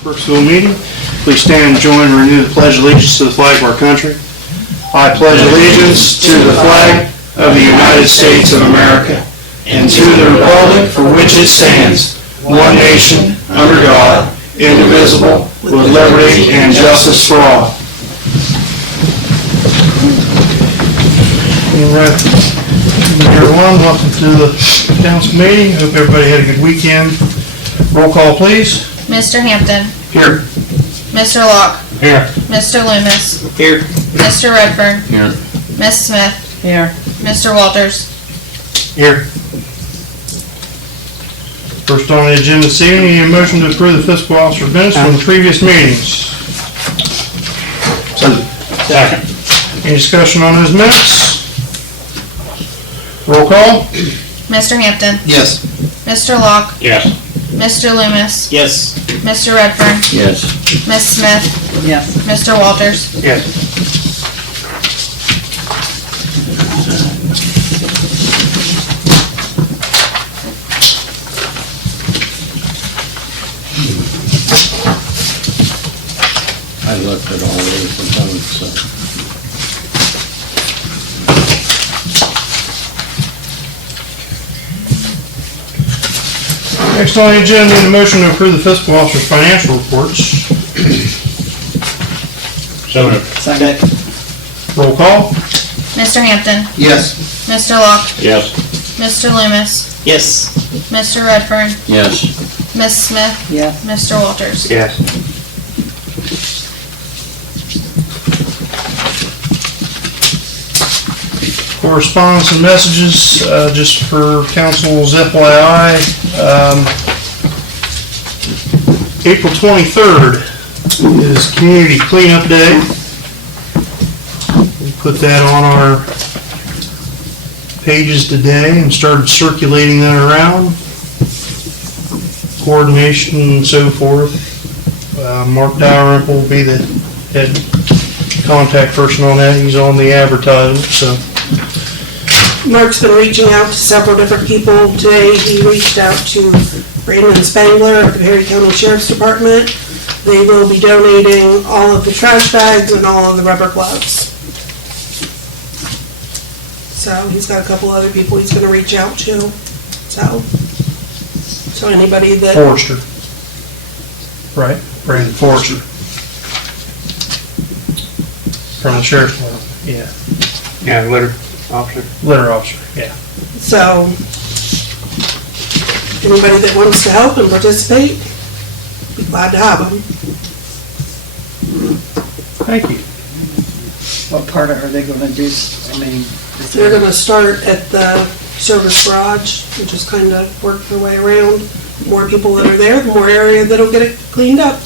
Crooksville meeting. Please stand and join and renew the pledge of allegiance to the flag of our country. I pledge allegiance to the flag of the United States of America and to the republic for which it stands, one nation, under God, indivisible, with liberty and justice for all. All right, everyone, welcome to the council meeting. Hope everybody had a good weekend. Roll call, please. Mr. Hampton. Here. Mr. Locke. Here. Mr. Loomis. Here. Mr. Redfern. Here. Ms. Smith. Here. Mr. Walters. Here. First on the agenda this evening, need a motion to approve the fiscal officer minutes from the previous meetings. Second. Any discussion on those minutes? Roll call. Mr. Hampton. Yes. Mr. Locke. Yes. Mr. Loomis. Yes. Mr. Redfern. Yes. Ms. Smith. Yes. Mr. Walters. Yes. I looked at all these and done, so. Next on the agenda, need a motion to approve the fiscal officer's financial reports. So moved. Second. Roll call. Mr. Hampton. Yes. Mr. Locke. Yes. Mr. Loomis. Yes. Mr. Redfern. Yes. Ms. Smith. Yes. Mr. Walters. Yes. Correspondence and messages, just for council's FYI. April 23rd is Community Cleanup Day. We put that on our pages today and started circulating that around. Coordination and so forth. Mark Dalrymple will be the head contact person on that. He's on the advertisement, so. Mark's been reaching out to several different people. Today he reached out to Brandon Spangler of the Perry County Sheriff's Department. They will be donating all of the trash bags and all of the rubber gloves. So he's got a couple other people he's going to reach out to. So anybody that... Forrester. Right, Brandon Forrester. From the sheriff's department, yeah. Yeah, litter officer. Litter officer, yeah. So anybody that wants to help and participate, be glad to have them. Thank you. What part are they gonna do? I mean, They're going to start at the service garage and just kind of work their way around. The more people that are there, the more area that'll get it cleaned up.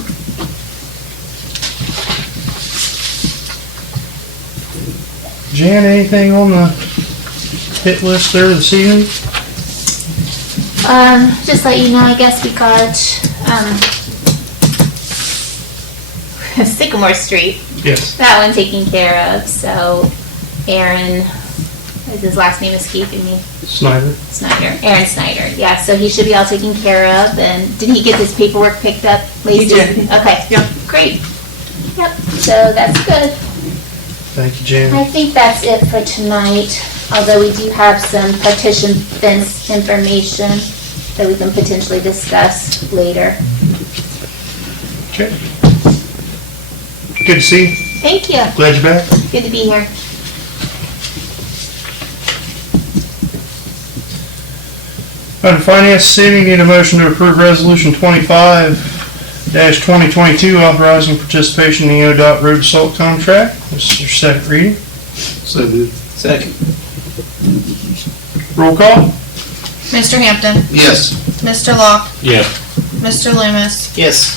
Jan, anything on the hit list there this evening? Just let you know, I guess we got, Sycamore Street, Yes. that one taken care of, so Aaron, his last name escaping me, Aaron Snyder, yeah, so he should be all taken care of, and did he get his paperwork picked up, Lacey? He did. Okay. Yep. Great. Yep, so that's good. Thank you, Jan. I think that's it for tonight, although we do have some partition fence information that we can potentially discuss later. Okay. Good to see you. Thank you. Glad you're back. Good to be here. Under finance this evening, need a motion to approve resolution 25-2022 authorizing participation in the ODOT road salt contract. This is your second reading. So moved. Second. Roll call. Mr. Hampton. Yes. Mr. Locke. Yes. Mr. Loomis. Yes.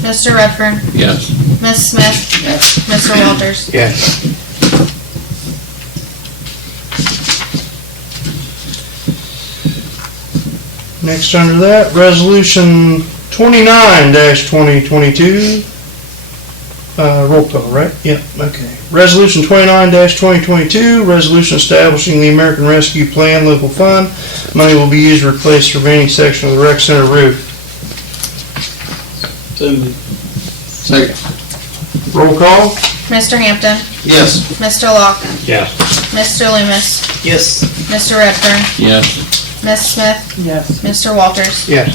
Mr. Redfern. Yes. Ms. Smith. Yes. Mr. Walters. Yes. Next under that, resolution 29-2022. Roll call, right? Yeah, okay. Resolution 29-2022, resolution establishing the American Rescue Plan Local Fund. Money will be used to replace the remaining section of the rec center roof. So moved. Second. Roll call? Mr. Hampton, Yes. Mr. Locke, Yes. Mr. Loomis, Yes. Mr. Redfern, Yes. Ms. Smith, Yes. Mr. Walters. Yes.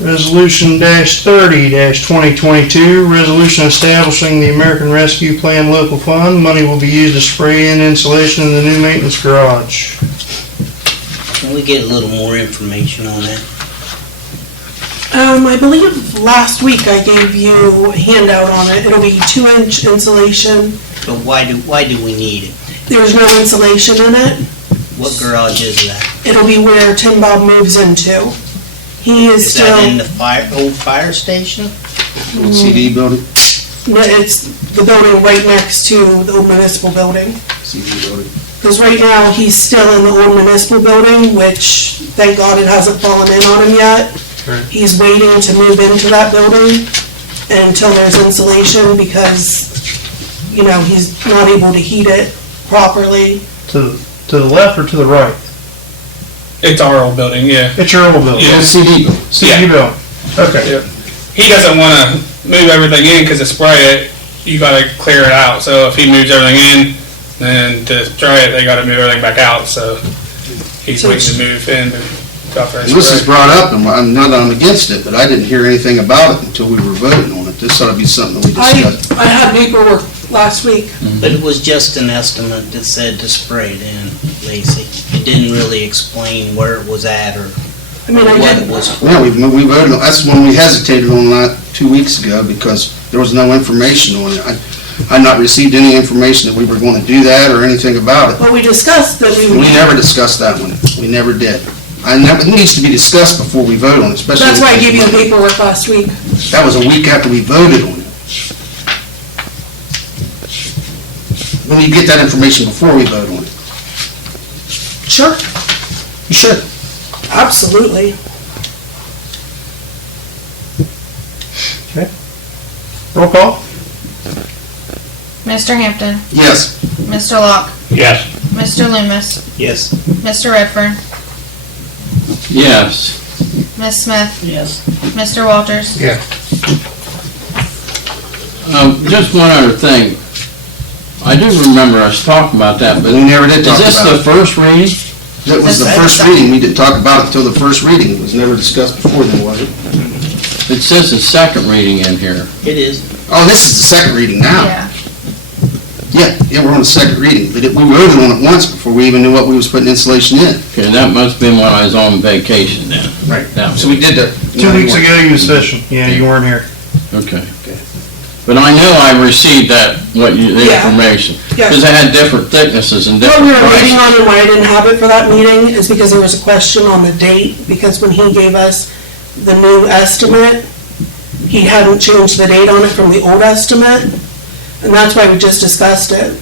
Resolution -30-2022, resolution establishing the American Rescue Plan Local Fund. Money will be used to spray in insulation in the new maintenance garage. Can we get a little more information on that? I believe last week I gave you a handout on it. It'll be 2-inch insulation. But why do we need it? There's no insulation in it. What garage is that? It'll be where Tim Bob moves into. He is Is that in still, the old fire station? CD building? no, it's the building right next to the old municipal building. CD building. Because right now, he's still in the old municipal building, which, thank God, it hasn't fallen in on him yet. Right. He's waiting to move into that building until there's insulation because, you know, he's not able to heat it properly. To the left or to the right? It's our old building, yeah. It's your old building. Yeah. CD building. CD building. Okay. Yeah. He doesn't want to move everything in because to spray it, you got to clear it out. So if he moves everything in, then to spray it, they got to move everything back out. So he's So waiting to move in to go for a This is spray. brought up, and I'm not that I'm against it, but I didn't hear anything about it until we were voting on it. This ought to be something that we discussed. I had paperwork last week. But it was just an estimate that said to spray it in, Lacy. It didn't really explain where it was at or I mean, I what it did, was for. Yeah, we voted on, that's when we hesitated on that 2 weeks ago because there was no information on it. I not received any information that we were going to do that or anything about it. well, we discussed that we We would. never discussed that one. We never did. It needs to be discussed before we vote on it, especially. That's why I gave you the paperwork last week. That was a week after we voted on it. We need to get that information before we vote on it. Sure, You should. absolutely. Roll call? Mr. Hampton, Yes. Mr. Locke, Yes. Mr. Loomis, Yes. Mr. Redfern, Yes. Ms. Smith, Yes. Mr. Walters. Yeah. Just one other thing. I do remember us talking about that, but. We never did talk about it. Is this the first reading? That was the first reading. We didn't talk about it until the first reading. It was never discussed before then, was it? It says the second reading in here. It is. Oh, this is the second reading now. Yeah. Yeah, we're on the second reading, but we voted on it once before we even knew what we was putting insulation in. Okay, that must have been when I was on vacation then. Right. That So we did that. 2 weeks ago, you was fishing. Yeah, you weren't here. Okay. But I know I received the Yeah. information. Yeah. Because it had different thicknesses and What different we were waiting prices. on and why I didn't have it for that meeting is because there was a question on the date, because when he gave us the new estimate, he hadn't changed the date on it from the old estimate, and that's why we just discussed it.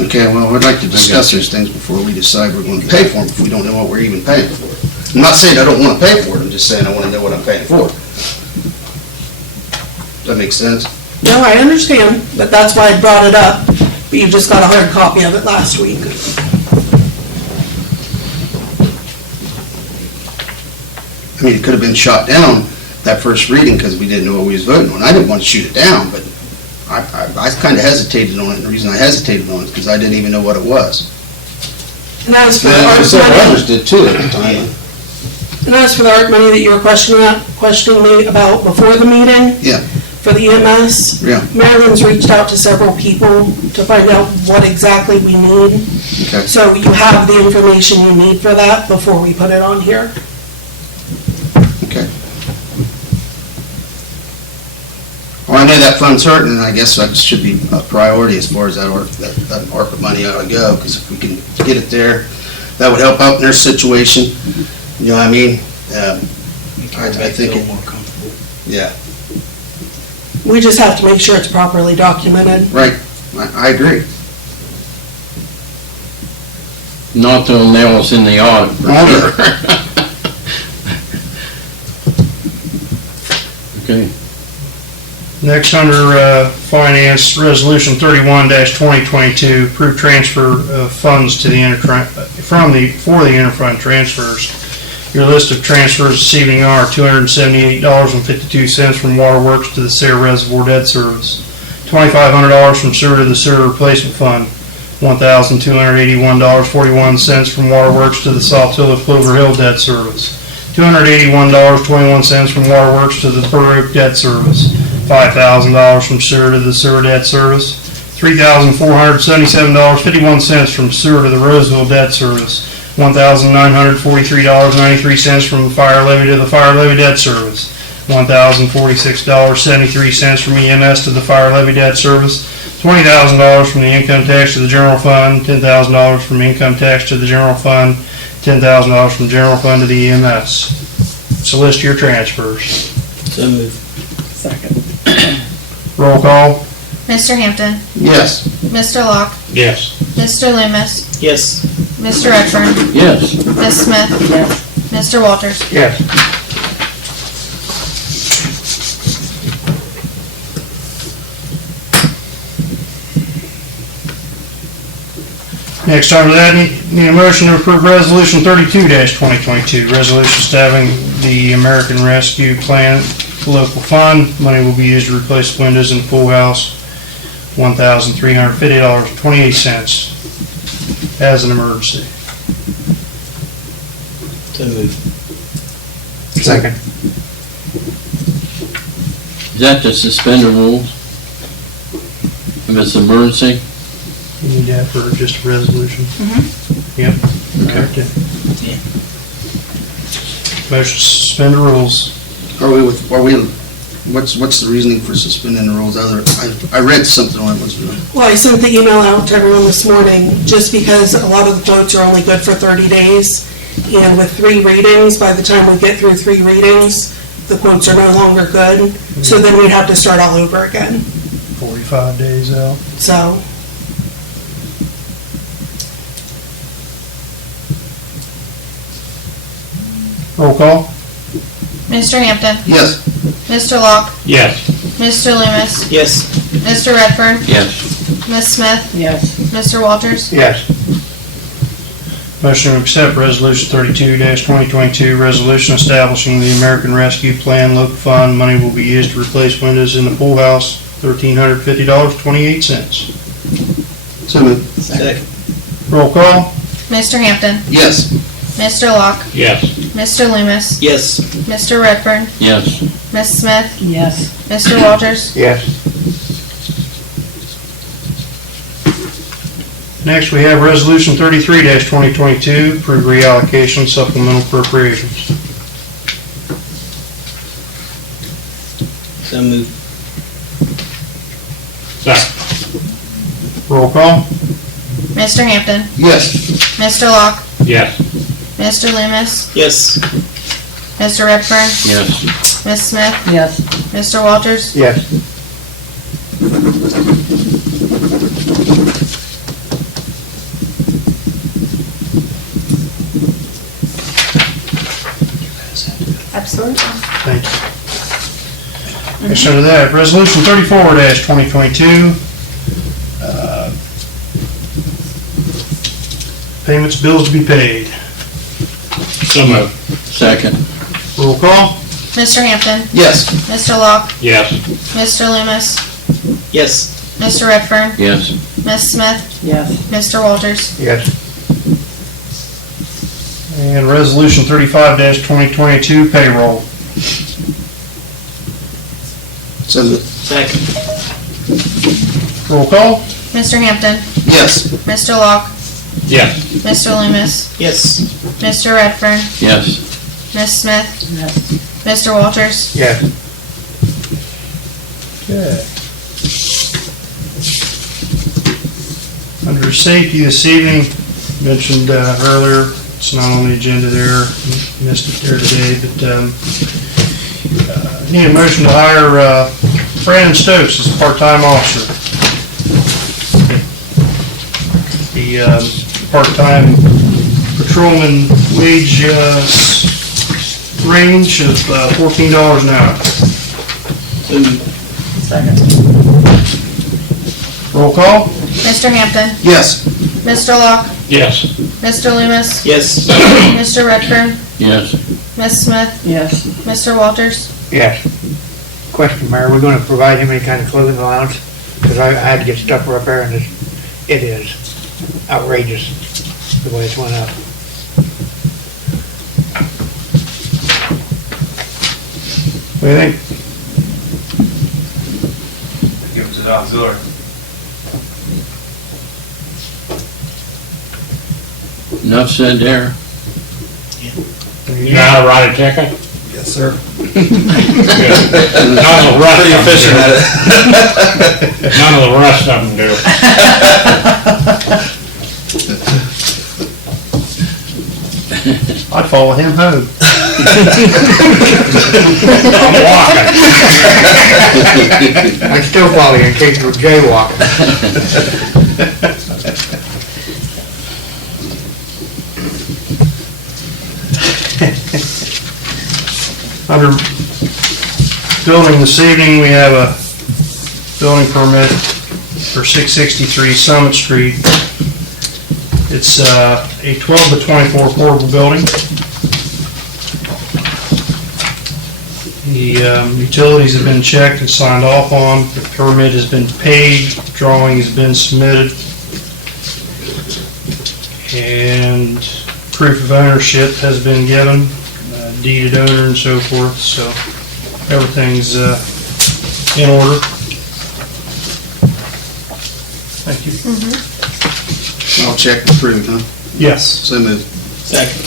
Okay, well, we'd like to discuss those things before we decide we're going to pay for them, if we don't know what we're even paying for. I'm not saying I don't want to pay for it, I'm just saying I want to know what I'm paying for. Does that make sense? No, I understand, but that's why I brought it up, but you just got a hard copy of it last week. I mean, it could have been shot down, that first reading, because we didn't know what we was voting on. I didn't want to shoot it down, but I kind of hesitated on it, and the reason I hesitated on it is because I didn't even know what it was. And as for the And art several money, others did too at the time. and as for the art money that you were questioning me about before the meeting. Yeah. For the EMS. Yeah. Marilyn's reached out to several people to find out what exactly we need. Okay. So you have the information you need for that before we put it on here. Okay. Well, I know that fund's hurting, and I guess that should be a priority as far as that ARPA money ought to go, because if we can get it there, that would help out in their situation. You know what I mean? I think Feel it, more comfortable. yeah, We just have to make sure it's properly documented. right. I agree. Not to nail us in the audit, for Audit. sure. Okay. Next, under Finance, Resolution 31-2022, approve transfer of funds to the for the interfund transfers. Your list of transfers this evening are $278.52 from Waterworks to the Sayre Reservoir Debt Service, $2,500 from Sewer to the Sewer Replacement Fund, $1,281.41 from Waterworks to the Saltillo Clover Hill Debt Service, $281.21 from Waterworks to the Burr Oak Debt Service, $5,000 from Sewer to the Sewer Debt Service, $3,477.51 from Sewer to the Roseville Debt Service, $1,943.93 from the Fire Levy to the Fire Levy Debt Service, $1,046.73 from EMS to the Fire Levy Debt Service, $20,000 from the Income Tax to the General Fund, $10,000 from Income Tax to the General Fund, $10,000 from General Fund to the EMS. So list your transfers. So moved. Second. Roll call. Mr. Hampton, Yes. Mr. Locke, Yes. Mr. Loomis, Yes. Mr. Redfern, Yes. Ms. Smith, Yes. Mr. Walters. Yes. Next, under that, need a motion to approve Resolution 32-2022, resolution establishing the American Rescue Plan local fund. Money will be used to replace windows in the pool house, $1,350.28 as an emergency. So moved. Second. Is that to suspend the rules? If it's an emergency? You need that for just a resolution? Yep. Okay. Yeah. Motion to suspend the rules. What's the reasoning for suspending the rules? I read something on it. Well, I sent the email out to everyone this morning, just because a lot of the quotes are only good for 30 days. And with 3 readings, by the time we get through 3 readings, the quotes are no longer good. So then we'd have to start all over again. 45 days out. So, Roll call. Mr. Hampton, Yes. Mr. Locke, Yes. Mr. Loomis, Yes. Mr. Redfern, Yes. Ms. Smith, Yes. Mr. Walters. Yes. Motion to accept Resolution 32-2022, resolution establishing the American Rescue Plan local fund. Money will be used to replace windows in the pool house, $1,350.28. So moved. Second. Roll call. Mr. Hampton, Yes. Mr. Locke, Yes. Mr. Loomis, Yes. Mr. Redfern, Yes. Ms. Smith, Yes. Mr. Walters. Yes. Next, we have Resolution 33-2022, approve reallocation supplemental appropriations. So moved. Second. Roll call. Mr. Hampton, Yes. Mr. Locke, Yes. Mr. Loomis, Yes. Mr. Redfern, Yes. Ms. Smith, Yes. Mr. Walters. Yes. Absolutely. Thank you. Next under that, Resolution 34-2022, payments, bills to be paid. So moved. Second. Roll call. Mr. Hampton, Yes. Mr. Locke, Yes. Mr. Loomis, Yes. Mr. Redfern, Yes. Ms. Smith, Yes. Mr. Walters. Yes. And Resolution 35-2022, payroll. So moved. Second. Roll call. Mr. Hampton, Yes. Mr. Locke, Yes. Mr. Loomis, Yes. Mr. Redfern, Yes. Ms. Smith, Yes. Mr. Walters. Yes. Okay. Under safety this evening, mentioned earlier, it's not on the agenda there, missed it there today, but need a motion to hire Brandon Stokes as a part-time officer. The part-time patrolman wage range of $14 an hour. So moved. Second. Roll call? Mr. Hampton, Yes. Mr. Locke, Yes. Mr. Loomis, Yes. Mr. Redfern, Yes. Ms. Smith, Yes. Mr. Walters. Yes. Question, Mayor, we're gonna provide him any kind of clothing allowance? Because I had to get stuff up there and it is outrageous the way it's went up. What do you think? Give it to the auxiliary. Enough said there. You know how to write a ticket? Yes, sir. None of the rest Pretty of them efficient at do. it. None of the rest of them do. I'd follow him home. I'm walking. I still follow you in case you were jaywalking. Under building this evening, we have a building permit for 663 Summit Street. It's a 12 to 24 portable building. The utilities have been checked and signed off on. The permit has been paid, drawing has been submitted, and proof of ownership has been given, deeded owner and so forth, so everything's in order. Thank you. I'll check and approve, huh? Yes. So moved. Second.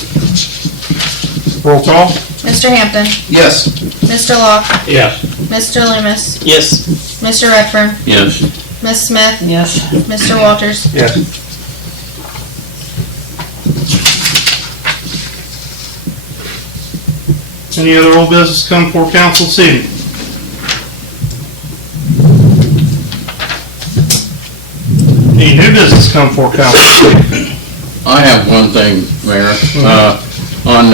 Roll call? Mr. Hampton, Yes. Mr. Locke, Yes. Mr. Loomis, Yes. Mr. Redfern, Yes. Ms. Smith, Yes. Mr. Walters. Yes. Any other old business come before council this evening? Any new business come before council this evening? I have one thing, Mayor. On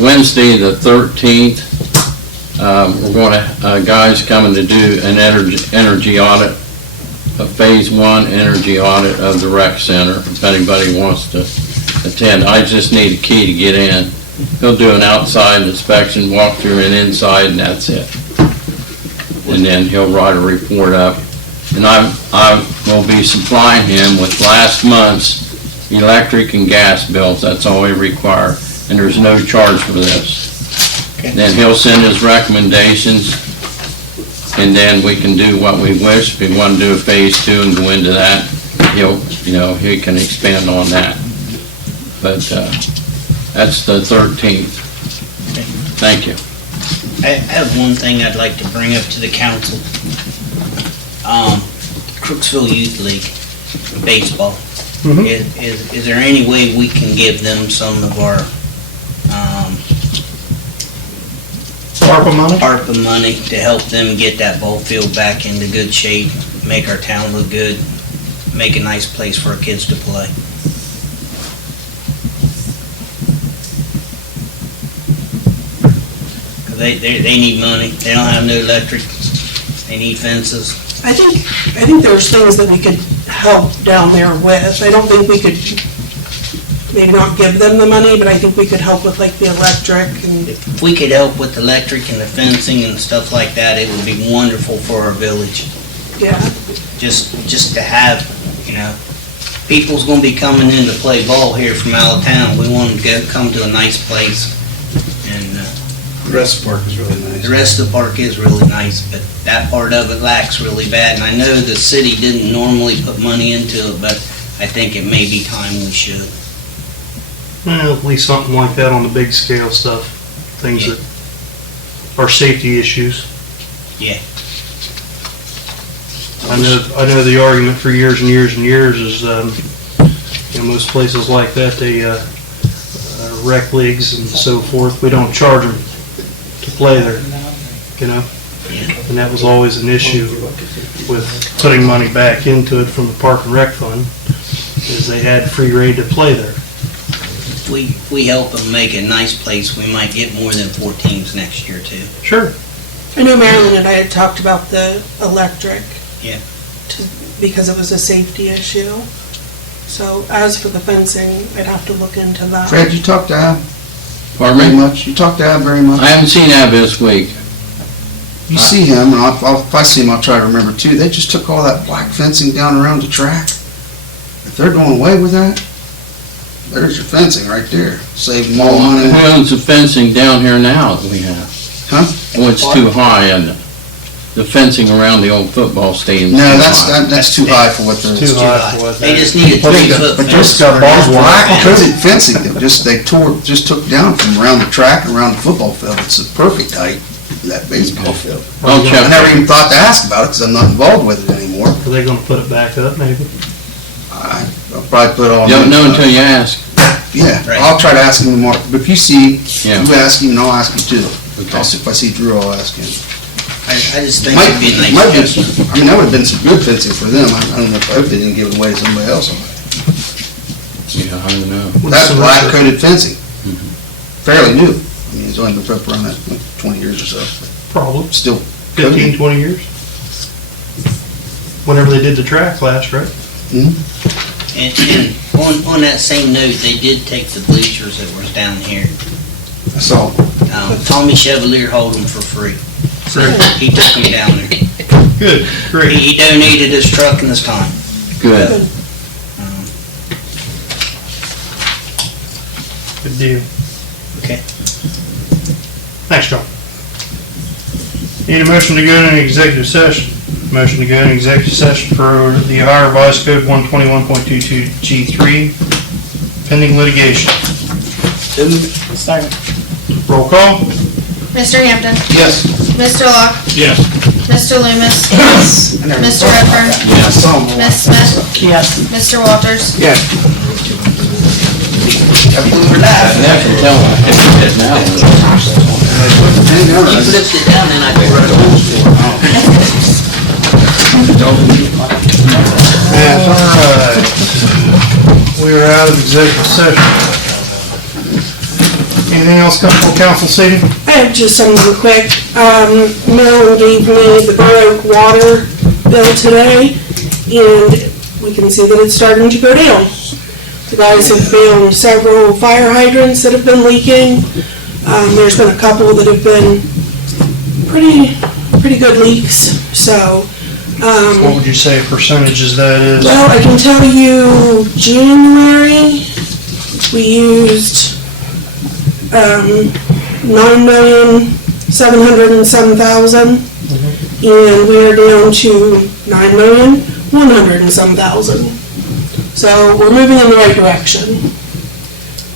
Wednesday, the 13th, we're going to, guys coming to do an energy audit, a Phase 1 energy audit of the rec center, if anybody wants to attend. I just need a key to get in. He'll do an outside inspection, walk through and inside, and that's it. And then he'll write a report up. And I will be supplying him with last month's electric and gas bills. That's all we require. And there's no charge for this. Then he'll send his recommendations, and then we can do what we wish. If we want to do a Phase 2 and go into that, he can expand on that. But, that's the 13th. Thank you. I have one thing I'd like to bring up to the council. Crooksville Youth League, baseball. Mhm. Is there any way we can give them some of our ARPA money? ARPA money to help them get that ball field back into good shape, make our town look good, make a nice place for our kids to play? They need money. They don't have no electric. They need fences. I think there's things that we could help down there with. I don't think we could maybe not give them the money, but I think we could help with like the electric and, If we could help with the electric and the fencing and stuff like that, it would be wonderful for our village. yeah. Just to have, people's gonna be coming in to play ball here from out of town. We want them to come to a nice place. And The rest of the park is really nice. the rest of the park is really nice, but that part of it lacks really bad. And I know the city didn't normally put money into it, but I think it may be time we should. Well, at least something like that on the big scale stuff, things that are safety issues. Yeah. I know the argument for years and years and years is, most places like that, they, rec leagues and so forth, we don't charge them to play there, And that was always an issue with putting money back into it from the Park and Rec Fund, is they had free reign to play there. If we help them make a nice place, we might get more than 4 teams next year too. Sure. I know Marilyn and I had talked about the electric. Yeah. Because it was a safety issue. So as for the fencing, I'd have to look into that. Fred, you talked to Ab Pardon very me? much? You talked to Ab very much? I haven't seen Ab this week. You see him, and if I see him, I'll try to remember too. They just took all that black fencing down around the track. If they're doing away with that, there's your fencing right there. Save more money. Who owns the fencing down here now that we have? Huh? Oh, it's too high, isn't it? The fencing around the old football stadium. No, that's too high for what they're. Too high for what They that just is. need a 3-foot But fence. just black coated fencing, they took down from around the track and around the football field. It's a perfect height for that baseball field. I'll I check. never even thought to ask about it because I'm not involved with it anymore. Are they gonna put it back up, maybe? I'll probably put all. Don't know until you ask. Yeah, Right. I'll try to ask him tomorrow. But if you see, Yeah. you ask him and I'll ask him too. Okay. Also, if I see Drew, I'll ask him. I just think Might it'd be a might be, nice gesture. I mean, that would have been some good fencing for them. I don't know, I hope they didn't give it away to somebody else. Yeah, I don't know. That's black coated fencing. Mhm. Fairly new. I mean, it's only been put up around that, like 20 years or so. Probably, Still 15, 20 years. Whenever they did the track last, right? And on that same note, they did take the bleachers that was down here. I saw. Tommy Chevalier hauled them for free. So he took them down there. Good, great. He donated his truck and his time. Good. Um, Good deal. Okay. Thanks, John. Need a motion to go into executive session. Motion to go into executive session for the Ohio Revised Code 121.22 G3, pending litigation. Roll call? Mr. Hampton. Yes. Mr. Locke. Yes. Mr. Loomis. Mr. Redfern. I saw him. Ms. Smith. Yes. Mr. Walters. Yes. That's from telling me. It's now. You flipped it down and I could run Alright. We are out of executive session. Anything else come from council seating? I have just something quick. Marilyn gave me the borough water bill today, and we can see that it's starting to go down. The guys have found several fire hydrants that have been leaking. There's been a couple that have been pretty good leaks, so. What would you say percentages that is? Well, I can tell you, January, we used, 9,707,000, and we are down to 9,100,000. So we're moving in the right direction.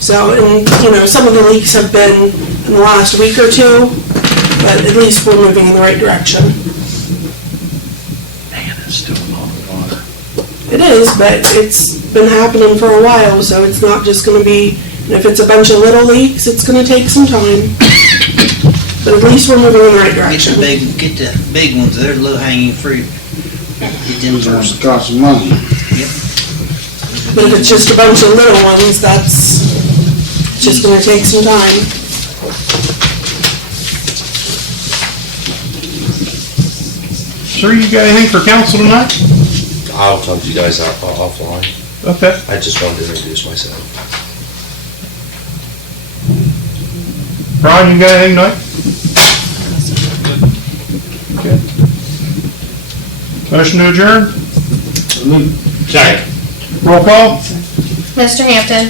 So, and, some of the leaks have been in the last week or two, but at least we're moving in the right direction. Man, it's still a lot of water. It is, but it's been happening for a while, so it's not just gonna be, and if it's a bunch of little leaks, it's gonna take some time. But at least we're moving in the right direction. Get the big ones, they're low hanging fruit. Get them first. Cost some money. But if it's just a bunch of little ones, that's just gonna take some time. Sir, you got anything for council tonight? I'll talk to you guys offline. Okay. I just wanted to introduce myself. Brian, you got anything tonight? Okay. Motion to adjourn? Second. Roll call? Mr. Hampton.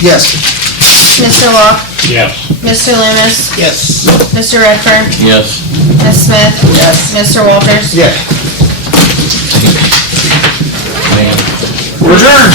Yes. Mr. Locke. Yes. Mr. Loomis. Yes. Mr. Redfern. Yes. Ms. Smith. Yes. Mr. Walters. Yeah. Man. We're adjourned.